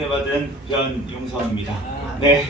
소개받은 변용성입니다. 네,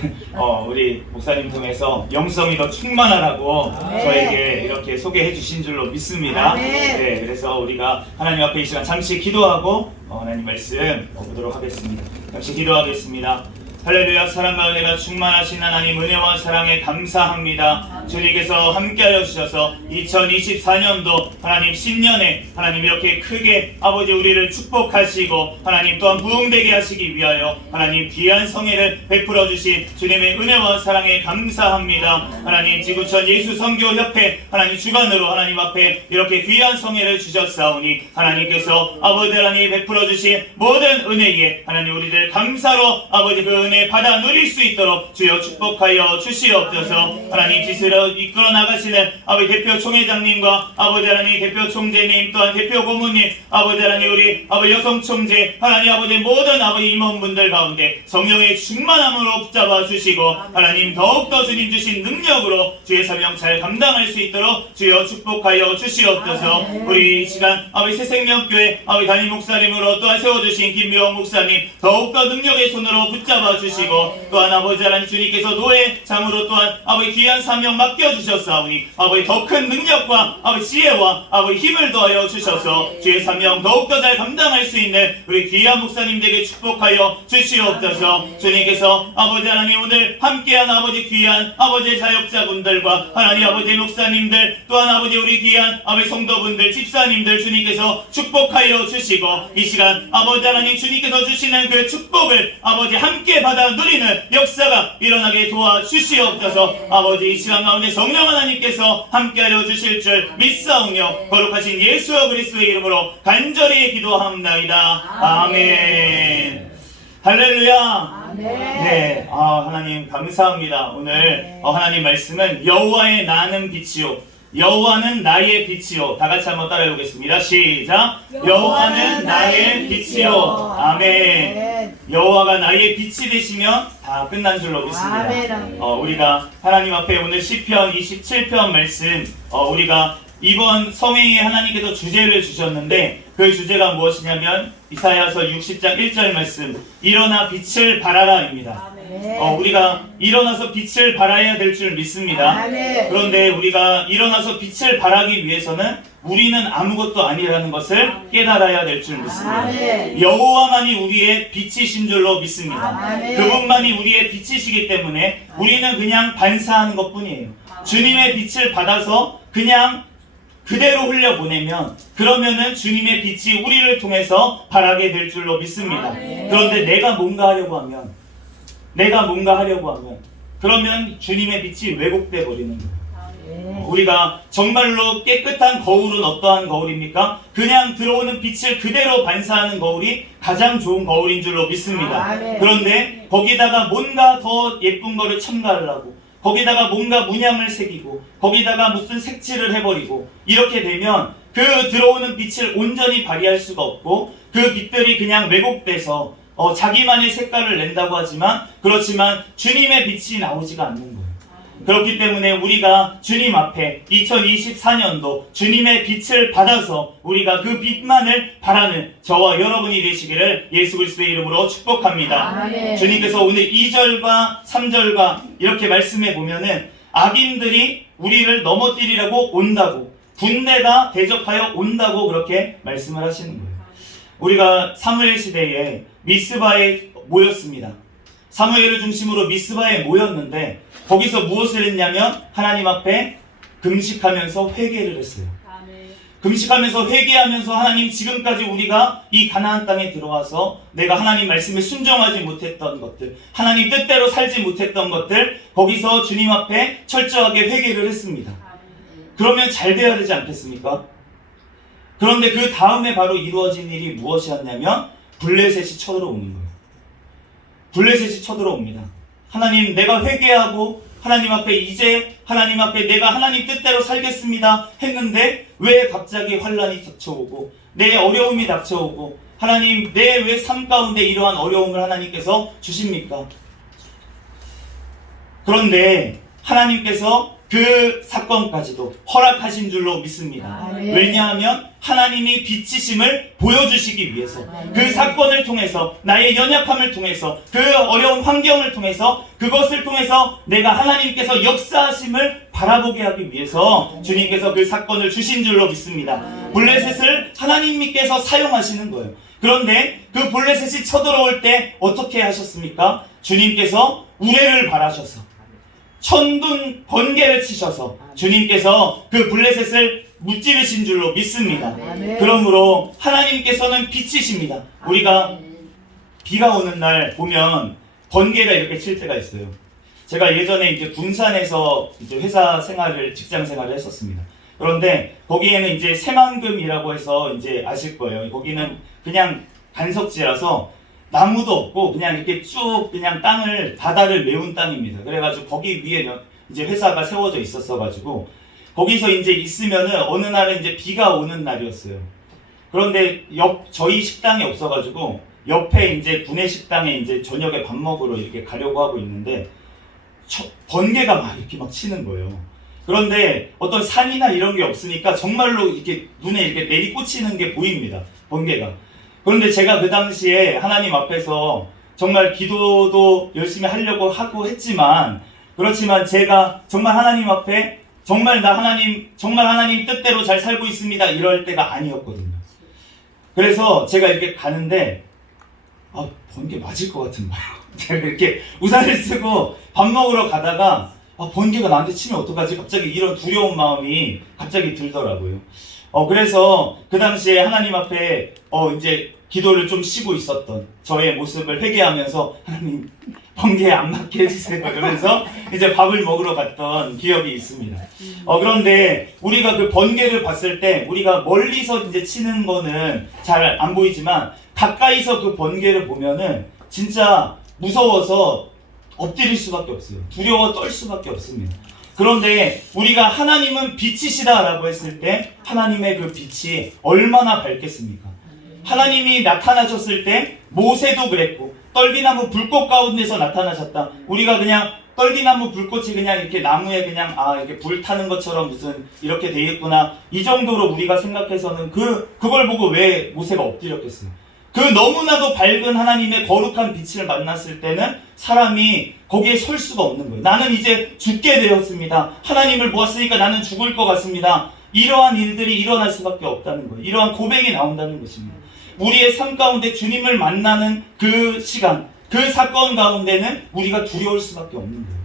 우리 목사님 통해서 영성이 더 충만하라고 저에게 이렇게 소개해 주신 줄로 믿습니다. 네, 그래서 우리가 하나님 앞에 이 시간 잠시 기도하고 하나님 말씀 보도록 하겠습니다. 잠시 기도하겠습니다. 할렐루야. 사랑과 은혜가 충만하신 하나님, 은혜와 사랑에 감사합니다. 주님께서 함께하여 주셔서 2024년도 하나님 신년에 하나님 이렇게 크게 아버지 우리를 축복하시고 하나님 또한 부흥되게 하시기 위하여 하나님 귀한 성회를 베풀어 주신 주님의 은혜와 사랑에 감사합니다. 하나님 지구촌 예수선교협회 하나님 주관으로 하나님 앞에 이렇게 귀한 성회를 주셨사오니 하나님께서 아버지 하나님 베풀어 주신 모든 은혜에 하나님 우리들 감사로 아버지 그 은혜 받아 누릴 수 있도록 주여 축복하여 주시옵소서. 하나님 지스러 이끌어 나가시는 아버지 대표 총회장님과 아버지 하나님 대표 총재님 또한 대표 고모님 아버지 하나님 우리 아버지 여성 총재 하나님 아버지 모든 아버지 임원분들 가운데 성령의 충만함으로 붙잡아 주시고 하나님 더욱더 주님 주신 능력으로 주의 사명 잘 감당할 수 있도록 주여 축복하여 주시옵소서. 우리 이 시간 아버지 새생명교회 아버지 담임 목사님으로 또한 세워주신 김미영 목사님 더욱더 능력의 손으로 붙잡아 주시고 또한 아버지 하나님 주님께서 노예장으로 또한 아버지 귀한 사명 맡겨주셨사오니 아버지 더 큰 능력과 아버지 지혜와 아버지 힘을 더하여 주셔서 주의 사명 더욱더 잘 감당할 수 있는 우리 귀한 목사님들에게 축복하여 주시옵소서. 주님께서 아버지 하나님 오늘 함께한 아버지 귀한 아버지 자역자분들과 하나님 아버지 목사님들 또한 아버지 우리 귀한 아버지 성도분들 집사님들 주님께서 축복하여 주시고 이 시간 아버지 하나님 주님께서 주시는 그 축복을 아버지 함께 받아 누리는 역사가 일어나게 도와주시옵소서. 아버지 이 시간 가운데 성령 하나님께서 함께하여 주실 줄 믿사오며 거룩하신 예수 그리스도의 이름으로 간절히 기도합나이다. 아멘. 할렐루야. 네, 하나님 감사합니다. 오늘 하나님 말씀은 여호와의 나는 빛이요 여호와는 나의 빛이요. 다 같이 한번 따라해 보겠습니다. 시작. 여호와는 나의 빛이요. 아멘. 여호와가 나의 빛이 되시면 다 끝난 줄로 믿습니다. 우리가 하나님 앞에 오늘 시편 27편 말씀 우리가 이번 성회에 하나님께서 주제를 주셨는데 그 주제가 무엇이냐면 이사야서 60장 1절 말씀 일어나 빛을 발하라입니다. 우리가 일어나서 빛을 발하여야 될 줄 믿습니다. 그런데 우리가 일어나서 빛을 발하기 위해서는 우리는 아무것도 아니라는 것을 깨달아야 될 줄 믿습니다. 여호와만이 우리의 빛이신 줄로 믿습니다. 그분만이 우리의 빛이시기 때문에 우리는 그냥 반사하는 것뿐이에요. 주님의 빛을 받아서 그냥 그대로 흘려보내면 그러면은 주님의 빛이 우리를 통해서 발하게 될 줄로 믿습니다. 그런데 내가 뭔가 하려고 하면 그러면 주님의 빛이 왜곡돼 버리는 거예요. 우리가 정말로 깨끗한 거울은 어떠한 거울입니까? 그냥 들어오는 빛을 그대로 반사하는 거울이 가장 좋은 거울인 줄로 믿습니다. 그런데 거기다가 뭔가 더 예쁜 거를 첨가하려고 거기다가 뭔가 문양을 새기고 거기다가 무슨 색칠을 해버리고 이렇게 되면 그 들어오는 빛을 온전히 발휘할 수가 없고 그 빛들이 그냥 왜곡돼서 자기만의 색깔을 낸다고 하지만 그렇지만 주님의 빛이 나오지가 않는 거예요. 그렇기 때문에 우리가 주님 앞에 2024년도 주님의 빛을 받아서 우리가 그 빛만을 바라는 저와 여러분이 되시기를 예수 그리스도의 이름으로 축복합니다. 주님께서 오늘 2절과 3절과 이렇게 말씀해 보면은 악인들이 우리를 넘어뜨리려고 온다고 군대가 대적하여 온다고 그렇게 말씀을 하시는 거예요. 우리가 사무엘 시대에 미스바에 모였습니다. 사무엘을 중심으로 미스바에 모였는데 거기서 무엇을 했냐면 하나님 앞에 금식하면서 회개를 했어요. 금식하면서 회개하면서 하나님 지금까지 우리가 이 가나안 땅에 들어와서 내가 하나님 말씀에 순종하지 못했던 것들 하나님 뜻대로 살지 못했던 것들 거기서 주님 앞에 철저하게 회개를 했습니다. 그러면 잘 돼야 되지 않겠습니까? 그런데 그 다음에 바로 이루어진 일이 무엇이었냐면 블레셋이 쳐들어오는 거예요. 블레셋이 쳐들어옵니다. 하나님 내가 회개하고 하나님 앞에 이제 하나님 앞에 내가 하나님 뜻대로 살겠습니다 했는데 왜 갑자기 환란이 닥쳐오고 내 어려움이 닥쳐오고 하나님 내 왜 삶 가운데 이러한 어려움을 하나님께서 주십니까? 그런데 하나님께서 그 사건까지도 허락하신 줄로 믿습니다. 왜냐하면 하나님이 빛이심을 보여주시기 위해서, 그 사건을 통해서, 나의 연약함을 통해서, 그 어려운 환경을 통해서, 그것을 통해서 내가 하나님께서 역사하심을 바라보게 하기 위해서 주님께서 그 사건을 주신 줄로 믿습니다. 블레셋을 하나님께서 사용하시는 거예요. 그런데 그 블레셋이 쳐들어올 때 어떻게 하셨습니까? 주님께서 우레를 바라셔서 천둥 번개를 치셔서 주님께서 그 블레셋을 무찌르신 줄로 믿습니다. 그러므로 하나님께서는 빛이십니다. 우리가 비가 오는 날 보면 번개가 이렇게 칠 때가 있어요. 제가 예전에 이제 군산에서 이제 회사 생활을, 직장 생활을 했었습니다. 그런데 거기에는 이제 새만금이라고 해서 이제 아실 거예요. 거기는 그냥 간석지라서 나무도 없고 그냥 이렇게 쭉 그냥 바다를 메운 땅입니다. 그래가지고 거기 위에 이제 회사가 세워져 있었어가지고 거기서 이제 있으면은 어느 날은 이제 비가 오는 날이었어요. 그런데 저희 식당이 없어가지고 옆에 이제 구내 식당에 이제 저녁에 밥 먹으러 이렇게 가려고 하고 있는데 번개가 막 이렇게 막 치는 거예요. 그런데 어떤 산이나 이런 게 없으니까 정말로 이렇게 눈에 이렇게 내리꽂히는 게 보입니다. 번개가. 그런데 제가 그 당시에 하나님 앞에서 정말 기도도 열심히 하려고 하고 했지만, 그렇지만 제가 정말 하나님 앞에 정말 하나님 뜻대로 잘 살고 있습니다 이럴 때가 아니었거든요. 그래서 제가 이렇게 가는데 번개 맞을 것 같은 거예요. 제가 이렇게 우산을 쓰고 밥 먹으러 가다가 번개가 나한테 치면 어떡하지? 갑자기 이런 두려운 마음이 갑자기 들더라고요. 그래서 그 당시에 하나님 앞에 이제 기도를 좀 쉬고 있었던 저의 모습을 회개하면서 하나님 번개에 안 맞게 해주세요 그러면서 이제 밥을 먹으러 갔던 기억이 있습니다. 그런데 우리가 그 번개를 봤을 때 우리가 멀리서 이제 치는 거는 잘 안 보이지만 가까이서 그 번개를 보면은 진짜 무서워서 엎드릴 수밖에 없어요. 두려워 떨 수밖에 없습니다. 그런데 우리가 하나님은 빛이시다라고 했을 때 하나님의 그 빛이 얼마나 밝겠습니까? 하나님이 나타나셨을 때 모세도 그랬고 떨기나무 불꽃 가운데서 나타나셨다. 우리가 그냥 떨기나무 불꽃이 그냥 이렇게 나무에 그냥 이렇게 불 타는 것처럼 무슨 이렇게 돼 있구나 이 정도로 우리가 생각해서는 그걸 보고 왜 모세가 엎드렸겠어요? 그 너무나도 밝은 하나님의 거룩한 빛을 만났을 때는 사람이 거기에 설 수가 없는 거예요. 나는 이제 죽게 되었습니다. 하나님을 보았으니까 나는 죽을 것 같습니다. 이러한 일들이 일어날 수밖에 없다는 거예요. 이러한 고백이 나온다는 것입니다. 우리의 삶 가운데 주님을 만나는 그 시간, 그 사건 가운데는 우리가 두려울 수밖에 없는 거예요.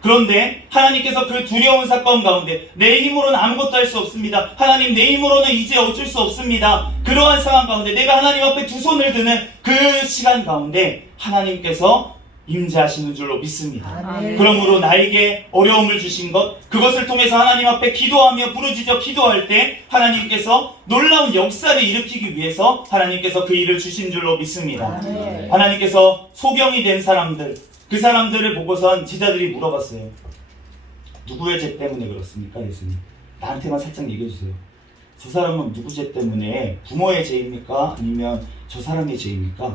그런데 하나님께서 그 두려운 사건 가운데 내 힘으로는 아무것도 할 수 없습니다. 하나님 내 힘으로는 이제 어쩔 수 없습니다. 그러한 상황 가운데 내가 하나님 앞에 두 손을 드는 그 시간 가운데 하나님께서 임재하시는 줄로 믿습니다. 그러므로 나에게 어려움을 주신 것, 그것을 통해서 하나님 앞에 기도하며 부르짖어 기도할 때 하나님께서 놀라운 역사를 일으키기 위해서 하나님께서 그 일을 주신 줄로 믿습니다. 하나님께서 소경이 된 사람들, 그 사람들을 보고선 제자들이 물어봤어요. 누구의 죄 때문에 그렇습니까? 예수님, 나한테만 살짝 얘기해 주세요. 저 사람은 누구 죄 때문에, 부모의 죄입니까? 아니면 저 사람의 죄입니까?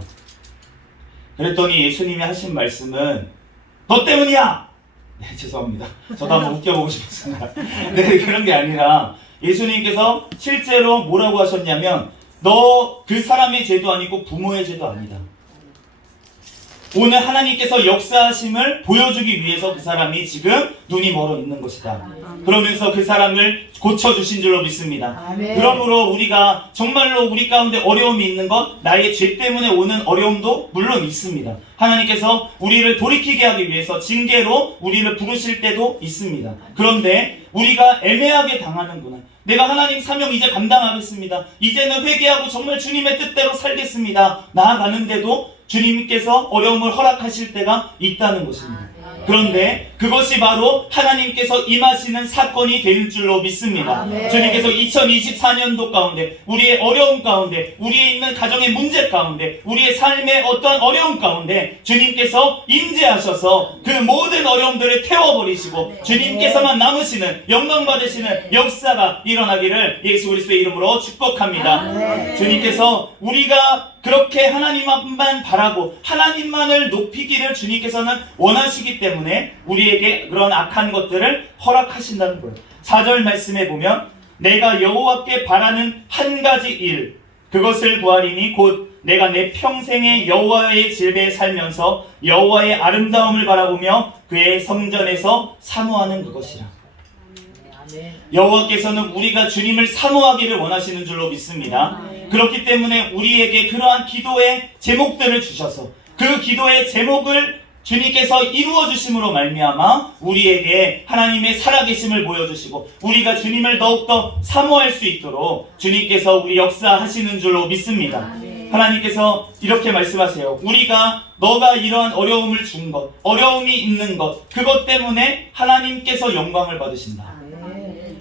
그랬더니 예수님이 하신 말씀은 너 때문이야! 네, 죄송합니다. 저도 한번 웃겨보고 싶었습니다. 네, 그런 게 아니라 예수님께서 실제로 뭐라고 하셨냐면 너 그 사람의 죄도 아니고 부모의 죄도 아니다. 오늘 하나님께서 역사하심을 보여주기 위해서 그 사람이 지금 눈이 멀어 있는 것이다. 그러면서 그 사람을 고쳐주신 줄로 믿습니다. 그러므로 우리가 정말로 우리 가운데 어려움이 있는 것, 나의 죄 때문에 오는 어려움도 물론 있습니다. 하나님께서 우리를 돌이키게 하기 위해서 징계로 우리를 부르실 때도 있습니다. 그런데 우리가 애매하게 당하는구나. 내가 하나님 사명 이제 감당하겠습니다. 이제는 회개하고 정말 주님의 뜻대로 살겠습니다. 나아가는데도 주님께서 어려움을 허락하실 때가 있다는 것입니다. 그런데 그것이 바로 하나님께서 임하시는 사건이 될 줄로 믿습니다. 주님께서 2024년도 가운데 우리의 어려움 가운데 우리의 있는 가정의 문제 가운데 우리의 삶의 어떠한 어려움 가운데 주님께서 임재하셔서 그 모든 어려움들을 태워버리시고 주님께서만 남으시는 영광 받으시는 역사가 일어나기를 예수 그리스도의 이름으로 축복합니다. 주님께서 우리가 그렇게 하나님만 바라고 하나님만을 높이기를 주님께서는 원하시기 사랑하기 때문에 우리에게 그런 악한 것들을 허락하신다는 거예요. 4절 말씀에 보면 내가 여호와께 바라는 한 가지 일 그것을 구하리니 곧 내가 내 평생에 여호와의 집에 살면서 여호와의 아름다움을 바라보며 그의 성전에서 사모하는 그것이라. 여호와께서는 우리가 주님을 사모하기를 원하시는 줄로 믿습니다. 그렇기 때문에 우리에게 그러한 기도의 제목들을 주셔서 그 기도의 제목을 주님께서 이루어 주심으로 말미암아 우리에게 하나님의 살아계심을 보여주시고 우리가 주님을 더욱더 사모할 수 있도록 주님께서 우리 역사하시는 줄로 믿습니다. 하나님께서 이렇게 말씀하세요. 우리가 너가 이러한 어려움을 준 것, 어려움이 있는 것, 그것 때문에 하나님께서 영광을 받으신다.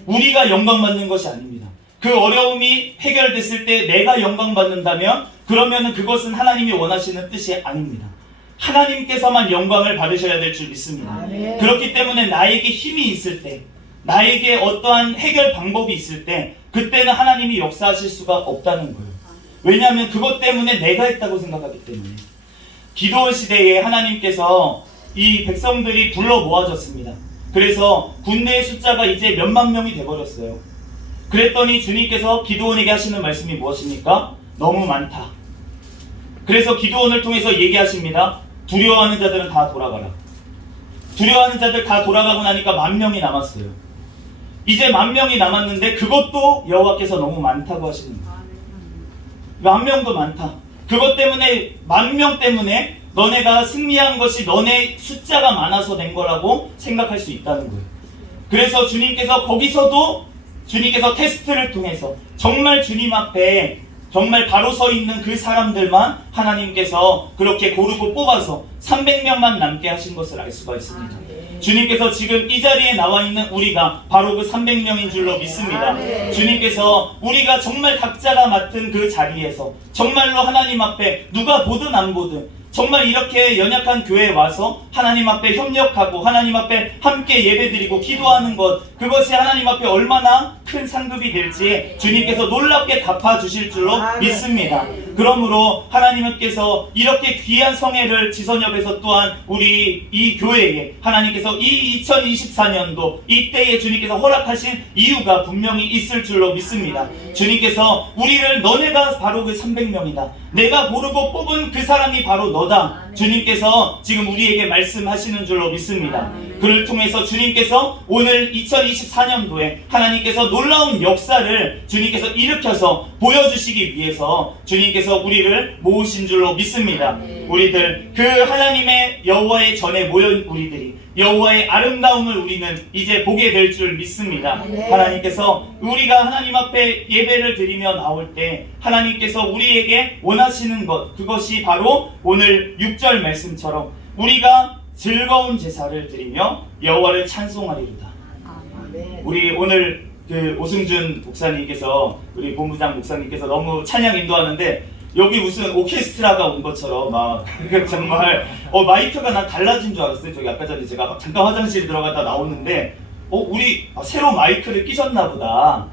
우리가 영광 받는 것이 아닙니다. 그 어려움이 해결됐을 때 내가 영광 받는다면 그러면 그것은 하나님이 원하시는 뜻이 아닙니다. 하나님께서만 영광을 받으셔야 될 줄 믿습니다. 그렇기 때문에 나에게 힘이 있을 때, 나에게 어떠한 해결 방법이 있을 때 그때는 하나님이 역사하실 수가 없다는 거예요. 왜냐하면 그것 때문에 내가 했다고 생각하기 때문에. 기도원 시대에 하나님께서 이 백성들이 불러 모아졌습니다. 그래서 군대의 숫자가 이제 몇만 명이 돼버렸어요. 그랬더니 주님께서 기도원에게 하시는 말씀이 무엇입니까? 너무 많다. 그래서 기도원을 통해서 얘기하십니다. 두려워하는 자들은 다 돌아가라. 두려워하는 자들 다 돌아가고 나니까 10,000명이 남았어요. 이제 10,000명이 남았는데 그것도 여호와께서 너무 많다고 하시는 거예요. 10,000명도 많다. 그것 때문에 10,000명 때문에 너네가 승리한 것이 너네 숫자가 많아서 된 거라고 생각할 수 있다는 거예요. 그래서 주님께서 거기서도 주님께서 테스트를 통해서 정말 주님 앞에 정말 바로 서 있는 그 사람들만 하나님께서 그렇게 고르고 뽑아서 300명만 남게 하신 것을 알 수가 있습니다. 주님께서 지금 이 자리에 나와 있는 우리가 바로 그 300명인 줄로 믿습니다. 주님께서 우리가 정말 각자가 맡은 그 자리에서 정말로 하나님 앞에 누가 보든 안 보든 정말 이렇게 연약한 교회에 와서 하나님 앞에 협력하고 하나님 앞에 함께 예배드리고 기도하는 것, 그것이 하나님 앞에 얼마나 큰 상급이 될지 주님께서 놀랍게 갚아주실 줄로 믿습니다. 그러므로 하나님께서 이렇게 귀한 성회를 지선협에서 또한 우리 이 교회에 하나님께서 이 2024년도 이때에 주님께서 허락하신 이유가 분명히 있을 줄로 믿습니다. 주님께서 우리를 너네가 바로 그 300명이다. 내가 고르고 뽑은 그 사람이 바로 너다. 주님께서 지금 우리에게 말씀하시는 줄로 믿습니다. 그를 통해서 주님께서 오늘 2024년도에 하나님께서 놀라운 역사를 주님께서 일으켜서 보여주시기 위해서 주님께서 우리를 모으신 줄로 믿습니다. 우리들 그 하나님의 여호와의 전에 모인 우리들이 여호와의 아름다움을 우리는 이제 보게 될 줄 믿습니다. 하나님께서 우리가 하나님 앞에 예배를 드리며 나올 때 하나님께서 우리에게 원하시는 것, 그것이 바로 오늘 6절 말씀처럼 우리가 즐거운 제사를 드리며 여호와를 찬송하리로다. 우리 오늘 그 오승준 목사님께서 우리 본부장 목사님께서 너무 찬양 인도하는데 여기 무슨 오케스트라가 온 것처럼 막 정말 마이크가 난 달라진 줄 알았어요. 저기 아까 전에 제가 잠깐 화장실에 들어갔다 나오는데 우리 새로 마이크를 끼셨나 보다.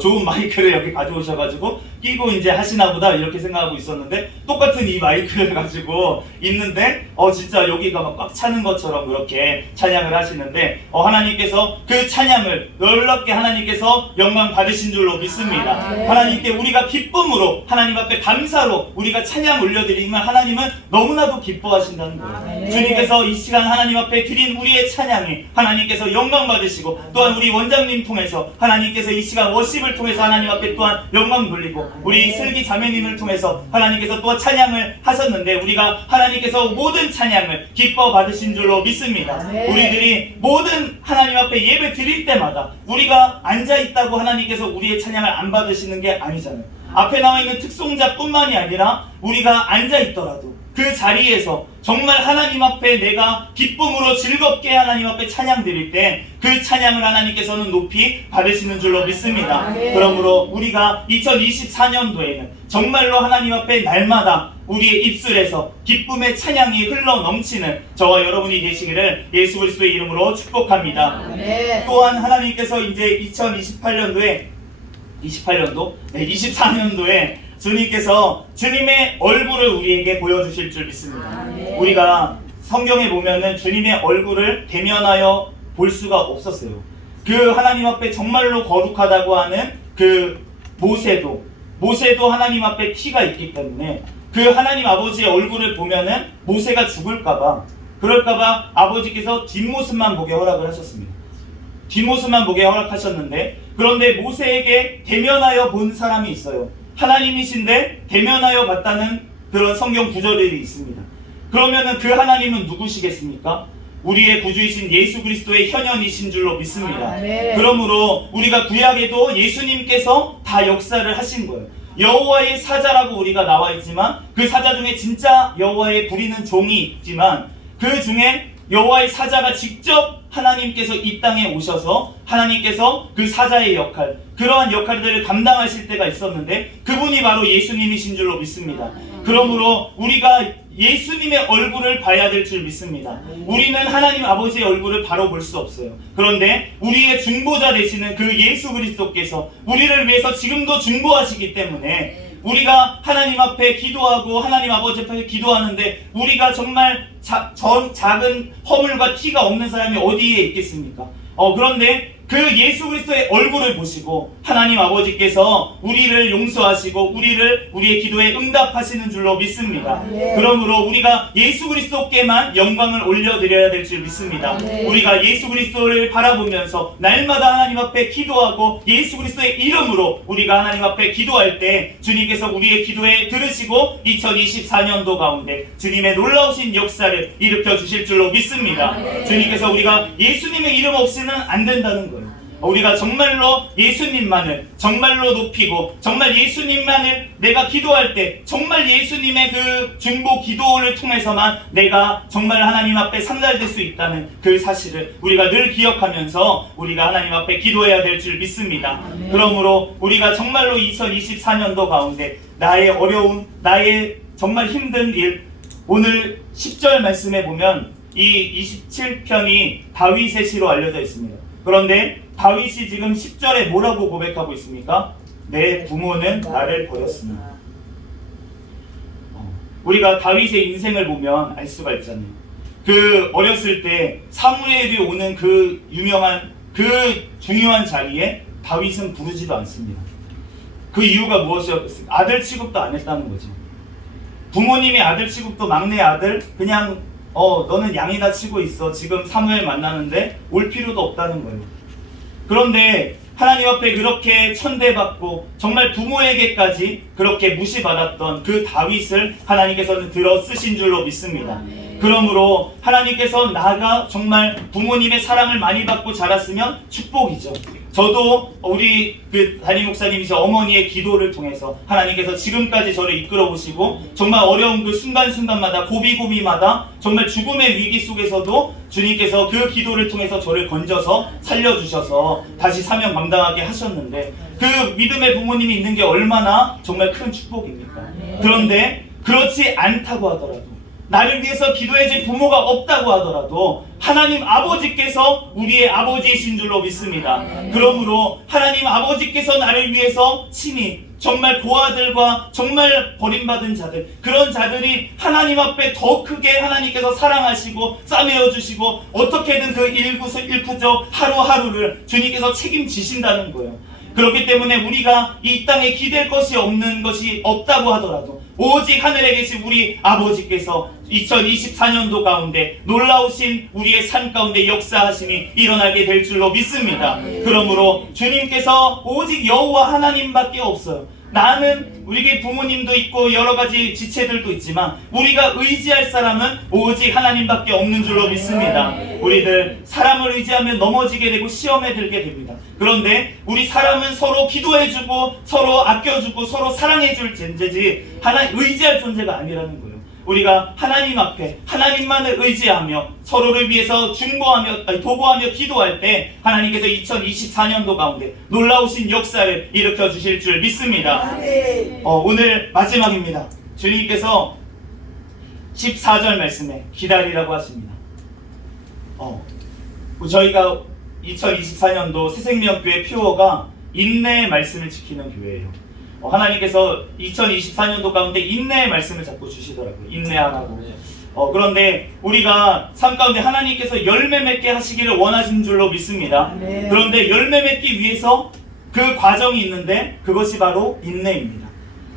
좋은 마이크를 여기 가져오셔가지고 끼고 이제 하시나 보다 이렇게 생각하고 있었는데 똑같은 이 마이크를 가지고 있는데 진짜 여기가 막 꽉 차는 것처럼 그렇게 찬양을 하시는데 하나님께서 그 찬양을 놀랍게 하나님께서 영광 받으신 줄로 믿습니다. 하나님께 우리가 기쁨으로 하나님 앞에 감사로 우리가 찬양 올려드리면 하나님은 너무나도 기뻐하신다는 거예요. 주님께서 이 시간 하나님 앞에 드린 우리의 찬양이 하나님께서 영광 받으시고 또한 우리 원장님 통해서 하나님께서 이 시간 워십을 통해서 하나님 앞에 또한 영광 돌리고 우리 슬기 자매님을 통해서 하나님께서 또한 찬양을 하셨는데 우리가 하나님께서 모든 찬양을 기뻐 받으신 줄로 믿습니다. 우리들이 모든 하나님 앞에 예배 드릴 때마다 우리가 앉아있다고 하나님께서 우리의 찬양을 안 받으시는 게 아니잖아요. 앞에 나와 있는 특송자뿐만이 아니라 우리가 앉아있더라도 그 자리에서 정말 하나님 앞에 내가 기쁨으로 즐겁게 하나님 앞에 찬양 드릴 때 그 찬양을 하나님께서는 높이 받으시는 줄로 믿습니다. 그러므로 우리가 2024년도에는 정말로 하나님 앞에 날마다 우리의 입술에서 기쁨의 찬양이 흘러 넘치는 저와 여러분이 되시기를 예수 그리스도의 이름으로 축복합니다. 또한 하나님께서 이제 24년도에 주님께서 주님의 얼굴을 우리에게 보여주실 줄 믿습니다. 우리가 성경에 보면은 주님의 얼굴을 대면하여 볼 수가 없었어요. 그 하나님 앞에 정말로 거룩하다고 하는 그 모세도 하나님 앞에 티가 있기 때문에 그 하나님 아버지의 얼굴을 보면은 모세가 죽을까봐, 그럴까봐 아버지께서 뒷모습만 보게 허락을 하셨습니다. 뒷모습만 보게 허락하셨는데, 그런데 모세에게 대면하여 본 사람이 있어요. 하나님이신데 대면하여 봤다는 그런 성경 구절이 있습니다. 그러면은 그 하나님은 누구시겠습니까? 우리의 구주이신 예수 그리스도의 현현이신 줄로 믿습니다. 그러므로 우리가 구약에도 예수님께서 다 역사를 하신 거예요. 여호와의 사자라고 우리가 나와 있지만 그 사자 중에 진짜 여호와의 부리는 종이 있지만 그 중에 여호와의 사자가 직접 하나님께서 이 땅에 오셔서 하나님께서 그 사자의 역할, 그러한 역할들을 감당하실 때가 있었는데 그분이 바로 예수님이신 줄로 믿습니다. 그러므로 우리가 예수님의 얼굴을 봐야 될 줄 믿습니다. 우리는 하나님 아버지의 얼굴을 바로 볼 수 없어요. 그런데 우리의 중보자 되시는 그 예수 그리스도께서 우리를 위해서 지금도 중보하시기 때문에 우리가 하나님 앞에 기도하고 하나님 아버지 앞에 기도하는데 우리가 정말 작은 허물과 티가 없는 사람이 어디에 있겠습니까? 그런데 그 예수 그리스도의 얼굴을 보시고 하나님 아버지께서 우리를 용서하시고 우리의 기도에 응답하시는 줄로 믿습니다. 그러므로 우리가 예수 그리스도께만 영광을 올려드려야 될 줄 믿습니다. 우리가 예수 그리스도를 바라보면서 날마다 하나님 앞에 기도하고 예수 그리스도의 이름으로 우리가 하나님 앞에 기도할 때 주님께서 우리의 기도에 들으시고 2024년도 가운데 주님의 놀라우신 역사를 일으켜 주실 줄로 믿습니다. 주님께서 우리가 예수님의 이름 없이는 안 된다는 거예요. 우리가 정말로 예수님만을 정말로 높이고 정말 예수님만을 내가 기도할 때 정말 예수님의 그 중보 기도를 통해서만 내가 정말 하나님 앞에 상달될 수 있다는 그 사실을 우리가 늘 기억하면서 우리가 하나님 앞에 기도해야 될 줄 믿습니다. 그러므로 우리가 정말로 2024년도 가운데 나의 어려움, 나의 정말 힘든 일, 오늘 10절 말씀에 보면 이 27편이 다윗의 시로 알려져 있습니다. 그런데 다윗이 지금 10절에 뭐라고 고백하고 있습니까? 내 부모는 나를 버렸으나. 우리가 다윗의 인생을 보면 알 수가 있잖아요. 그 어렸을 때 사무엘이 오는 그 유명한 그 중요한 자리에 다윗은 부르지도 않습니다. 그 이유가 무엇이었겠습니까? 아들 취급도 안 했다는 거죠. 부모님이 아들 취급도 막내 아들 그냥 너는 양이나 치고 있어. 지금 사무엘 만나는데 올 필요도 없다는 거예요. 그런데 하나님 앞에 그렇게 천대받고 정말 부모에게까지 그렇게 무시받았던 그 다윗을 하나님께서는 들어 쓰신 줄로 믿습니다. 그러므로 하나님께서 나가 정말 부모님의 사랑을 많이 받고 자랐으면 축복이죠. 저도 우리 그 담임 목사님이신 어머니의 기도를 통해서 하나님께서 지금까지 저를 이끌어 오시고 정말 어려운 그 순간순간마다 고비고비마다 정말 죽음의 위기 속에서도 주님께서 그 기도를 통해서 저를 건져서 살려주셔서 다시 사명 감당하게 하셨는데 그 믿음의 부모님이 있는 게 얼마나 정말 큰 축복입니까? 그런데 그렇지 않다고 하더라도 나를 위해서 기도해줄 부모가 없다고 하더라도 하나님 아버지께서 우리의 아버지이신 줄로 믿습니다. 그러므로 하나님 아버지께서 나를 위해서 친히 정말 고아들과 정말 버림받은 자들, 그런 자들이 하나님 앞에 더 크게 하나님께서 사랑하시고 싸매어 주시고 어떻게든 그 일구적 하루하루를 주님께서 책임지신다는 거예요. 그렇기 때문에 우리가 이 땅에 기댈 것이 없는 것이 없다고 하더라도 오직 하늘에 계신 우리 아버지께서 2024년도 가운데 놀라우신 우리의 삶 가운데 역사하심이 일어나게 될 줄로 믿습니다. 그러므로 주님께서 오직 여호와 하나님밖에 없어요. 나는 우리 부모님도 있고 여러 가지 지체들도 있지만 우리가 의지할 사람은 오직 하나님밖에 없는 줄로 믿습니다. 우리들 사람을 의지하면 넘어지게 되고 시험에 들게 됩니다. 그런데 우리 사람은 서로 기도해주고 서로 아껴주고 서로 사랑해줄 존재지 하나님 의지할 존재가 아니라는 거예요. 우리가 하나님 앞에 하나님만을 의지하며 서로를 위해서 도구하며 기도할 때 하나님께서 2024년도 가운데 놀라우신 역사를 일으켜 주실 줄 믿습니다. 오늘 마지막입니다. 주님께서 14절 말씀에 기다리라고 하십니다. 저희가 2024년도 새생명교회 표어가 인내의 말씀을 지키는 교회예요. 하나님께서 2024년도 가운데 인내의 말씀을 자꾸 주시더라고요. 인내하라고. 그런데 우리가 삶 가운데 하나님께서 열매 맺게 하시기를 원하시는 줄로 믿습니다. 그런데 열매 맺기 위해서 그 과정이 있는데 그것이 바로 인내입니다.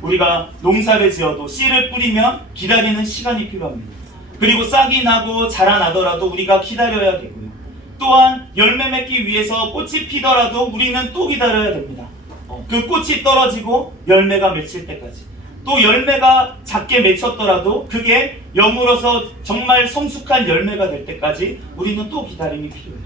우리가 농사를 지어도 씨를 뿌리면 기다리는 시간이 필요합니다. 그리고 싹이 나고 자라나더라도 우리가 기다려야 되고요. 또한 열매 맺기 위해서 꽃이 피더라도 우리는 또 기다려야 됩니다. 그 꽃이 떨어지고 열매가 맺힐 때까지, 또 열매가 작게 맺혔더라도 그게 여물어서 정말 성숙한 열매가 될 때까지 우리는 또 기다림이 필요해요.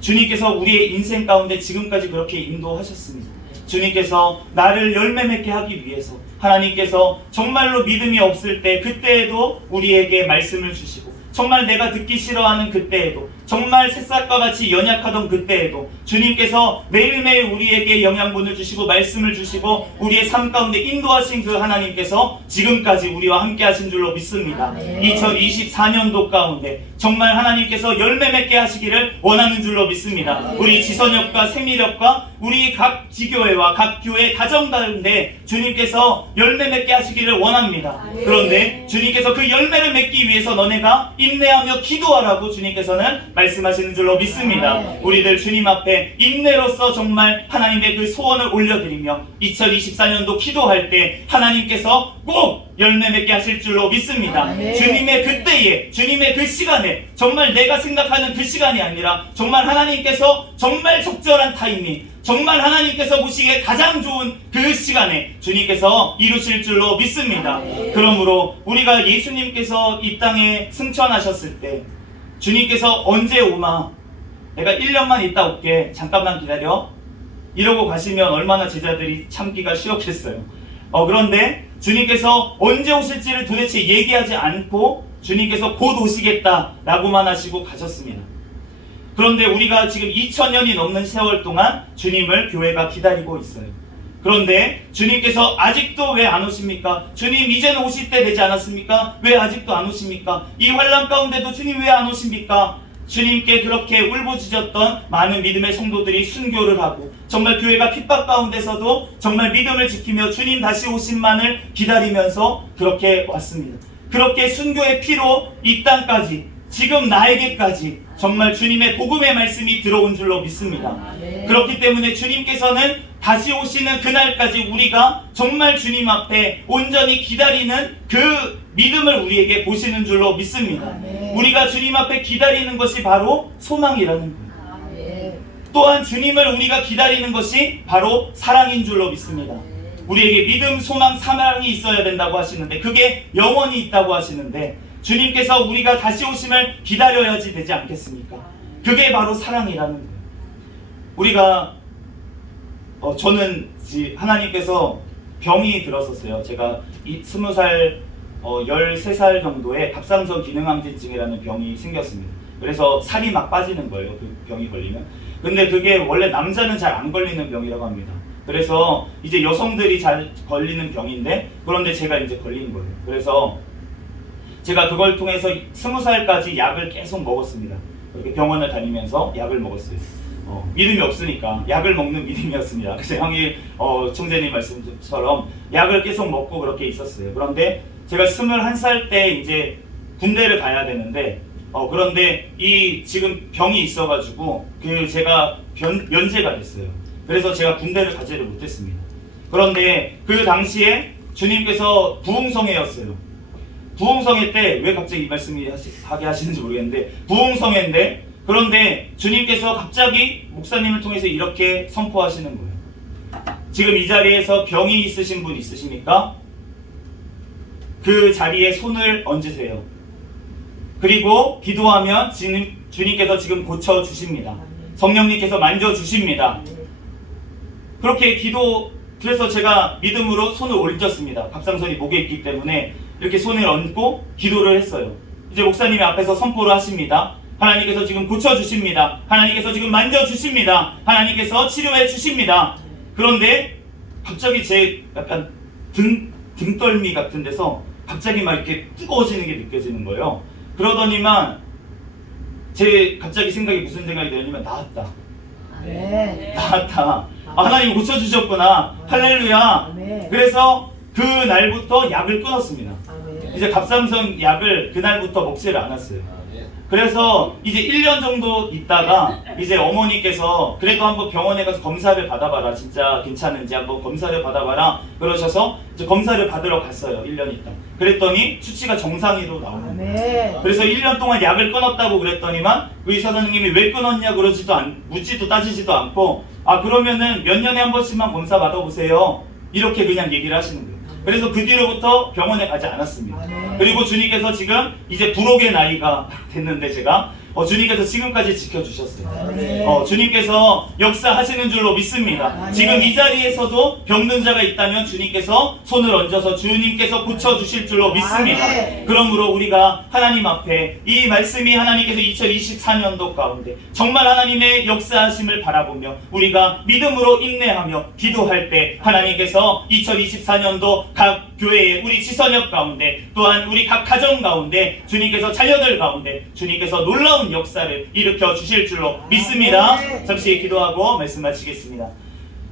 주님께서 우리의 인생 가운데 지금까지 그렇게 인도하셨습니다. 주님께서 나를 열매 맺게 하기 위해서 하나님께서 정말로 믿음이 없을 때 그때에도 우리에게 말씀을 주시고, 정말 내가 듣기 싫어하는 그때에도, 정말 새싹과 같이 연약하던 그때에도 주님께서 매일매일 우리에게 영양분을 주시고 말씀을 주시고 우리의 삶 가운데 인도하신 그 하나님께서 지금까지 우리와 함께 하신 줄로 믿습니다. 2024년도 가운데 정말 하나님께서 열매 맺게 하시기를 원하는 줄로 믿습니다. 우리 지선역과 세미력과 우리 각 지교회와 각 교회 가정 가운데 주님께서 열매 맺게 하시기를 원합니다. 그런데 주님께서 그 열매를 맺기 위해서 너네가 인내하며 기도하라고 주님께서는 말씀하시는 줄로 믿습니다. 우리들 주님 앞에 인내로서 정말 하나님의 그 소원을 올려드리며 2024년도 기도할 때 하나님께서 꼭 열매 맺게 하실 줄로 믿습니다. 주님의 그때에, 주님의 그 시간에, 정말 내가 생각하는 그 시간이 아니라 정말 하나님께서 정말 적절한 타이밍, 정말 하나님께서 보시기에 가장 좋은 그 시간에 주님께서 이루실 줄로 믿습니다. 그러므로 우리가 예수님께서 이 땅에 승천하셨을 때 주님께서 언제 오마? 내가 1년만 있다 올게, 잠깐만 기다려, 이러고 가시면 얼마나 제자들이 참기가 쉬웠겠어요. 그런데 주님께서 언제 오실지를 도대체 얘기하지 않고 주님께서 곧 오시겠다라고만 하시고 가셨습니다. 그런데 우리가 지금 2000년이 넘는 세월 동안 주님을 교회가 기다리고 있어요. 그런데 주님께서 아직도 왜 안 오십니까? 주님 이제는 오실 때 되지 않았습니까? 왜 아직도 안 오십니까? 이 환난 가운데도 주님 왜 안 오십니까? 주님께 그렇게 울부짖었던 많은 믿음의 성도들이 순교를 하고 정말 교회가 핍박 가운데서도 정말 믿음을 지키며 주님 다시 오심만을 기다리면서 그렇게 왔습니다. 그렇게 순교의 피로 이 땅까지, 지금 나에게까지 정말 주님의 복음의 말씀이 들어온 줄로 믿습니다. 그렇기 때문에 주님께서는 다시 오시는 그날까지 우리가 정말 주님 앞에 온전히 기다리는 그 믿음을 우리에게 보시는 줄로 믿습니다. 우리가 주님 앞에 기다리는 것이 바로 소망이라는 거예요. 또한 주님을 우리가 기다리는 것이 바로 사랑인 줄로 믿습니다. 우리에게 믿음, 소망, 사랑이 있어야 된다고 하시는데 그게 영원히 있다고 하시는데 주님께서 우리가 다시 오심을 기다려야지 되지 않겠습니까? 그게 바로 사랑이라는 거예요. 우리가 저는 하나님께서 병이 들었었어요. 제가 20살 13살 정도에 갑상선 기능항진증이라는 병이 생겼습니다. 그래서 살이 막 빠지는 거예요. 그 병이 걸리면. 근데 그게 원래 남자는 잘 안 걸리는 병이라고 합니다. 그래서 이제 여성들이 잘 걸리는 병인데, 그런데 제가 이제 걸린 거예요. 그래서 제가 그걸 통해서 20살까지 약을 계속 먹었습니다. 그렇게 병원을 다니면서 약을 먹었어요. 믿음이 없으니까 약을 먹는 믿음이었습니다. 그래서 형이 총재님 말씀처럼 약을 계속 먹고 그렇게 있었어요. 그런데 제가 21살 때 이제 군대를 가야 되는데 그런데 이 지금 병이 있어가지고 제가 면제가 됐어요. 그래서 제가 군대를 가지를 못했습니다. 그런데 그 당시에 주님께서 부흥성회였어요. 부흥성회 때 왜 갑자기 이 말씀을 하게 하시는지 모르겠는데 부흥성회인데, 그런데 주님께서 갑자기 목사님을 통해서 이렇게 선포하시는 거예요. 지금 이 자리에서 병이 있으신 분 있으십니까? 그 자리에 손을 얹으세요. 그리고 기도하면 주님께서 지금 고쳐주십니다. 성령님께서 만져주십니다. 그렇게 그래서 제가 믿음으로 손을 얹었습니다. 갑상선이 목에 있기 때문에 이렇게 손을 얹고 기도를 했어요. 이제 목사님이 앞에서 선포를 하십니다. 하나님께서 지금 고쳐주십니다. 하나님께서 지금 만져주십니다. 하나님께서 치료해 주십니다. 그런데 갑자기 제 약간 등떨미 같은 데서 갑자기 막 이렇게 뜨거워지는 게 느껴지는 거예요. 그러더니만 갑자기 생각이 무슨 생각이 들었냐면 나았다. 나았다. 하나님 고쳐주셨구나. 할렐루야. 그래서 그 날부터 약을 끊었습니다. 이제 갑상선 약을 그날부터 먹지를 않았어요. 그래서 이제 1년 정도 있다가 이제 어머니께서 그래도 한번 병원에 가서 검사를 받아봐라, 진짜 괜찮은지 한번 검사를 받아봐라 그러셔서 이제 검사를 받으러 갔어요. 1년 있다. 그랬더니 수치가 정상으로 나오는 거예요. 그래서 1년 동안 약을 끊었다고 그랬더니만 그 의사 선생님이 왜 끊었냐 묻지도 따지지도 않고, 아 그러면은 몇 년에 한 번씩만 검사 받아보세요, 이렇게 그냥 얘기를 하시는 거예요. 그래서 그 뒤로부터 병원에 가지 않았습니다. 그리고 주님께서 지금 이제 부록의 나이가 됐는데 제가 주님께서 지금까지 지켜주셨어요. 주님께서 역사하시는 줄로 믿습니다. 지금 이 자리에서도 병든 자가 있다면 주님께서 손을 얹어서 주님께서 고쳐주실 줄로 믿습니다. 그러므로 우리가 하나님 앞에 이 말씀이 하나님께서 2024년도 가운데 정말 하나님의 역사하심을 바라보며 우리가 믿음으로 인내하며 기도할 때 하나님께서 2024년도 각 교회에 우리 지선역 가운데 또한 우리 각 가정 가운데 주님께서 자녀들 가운데 주님께서 놀라운 역사를 일으켜 주실 줄로 믿습니다. 잠시 기도하고 말씀 마치겠습니다.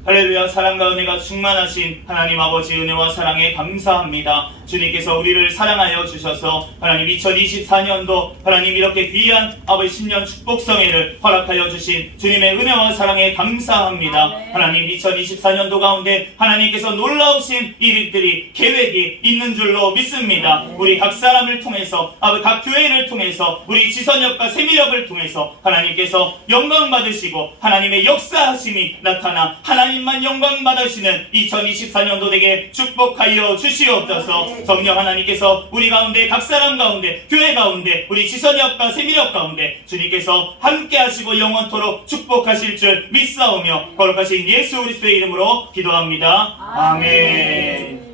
할렐루야. 사랑과 은혜가 충만하신 하나님 아버지 은혜와 사랑에 감사합니다. 주님께서 우리를 사랑하여 주셔서 하나님 2024년도 하나님 이렇게 귀한 아버지 신년 축복성회를 허락하여 주신 주님의 은혜와 사랑에 감사합니다. 하나님 2024년도 가운데 하나님께서 놀라우신 일들이 계획이 있는 줄로 믿습니다. 우리 각 사람을 통해서 아버지 각 교회를 통해서 우리 지선역과 세미역을 통해서 하나님께서 영광 받으시고 하나님의 역사하심이 나타나 하나님만 영광 받으시는 2024년도 되게 축복하여 주시옵소서. 성령 하나님께서 우리 가운데 각 사람 가운데 교회 가운데 우리 지선역과 세미역 가운데 주님께서 함께 하시고 영원토록 축복하실 줄 믿사오며 거룩하신 예수 그리스도의 이름으로 기도합니다. 아멘.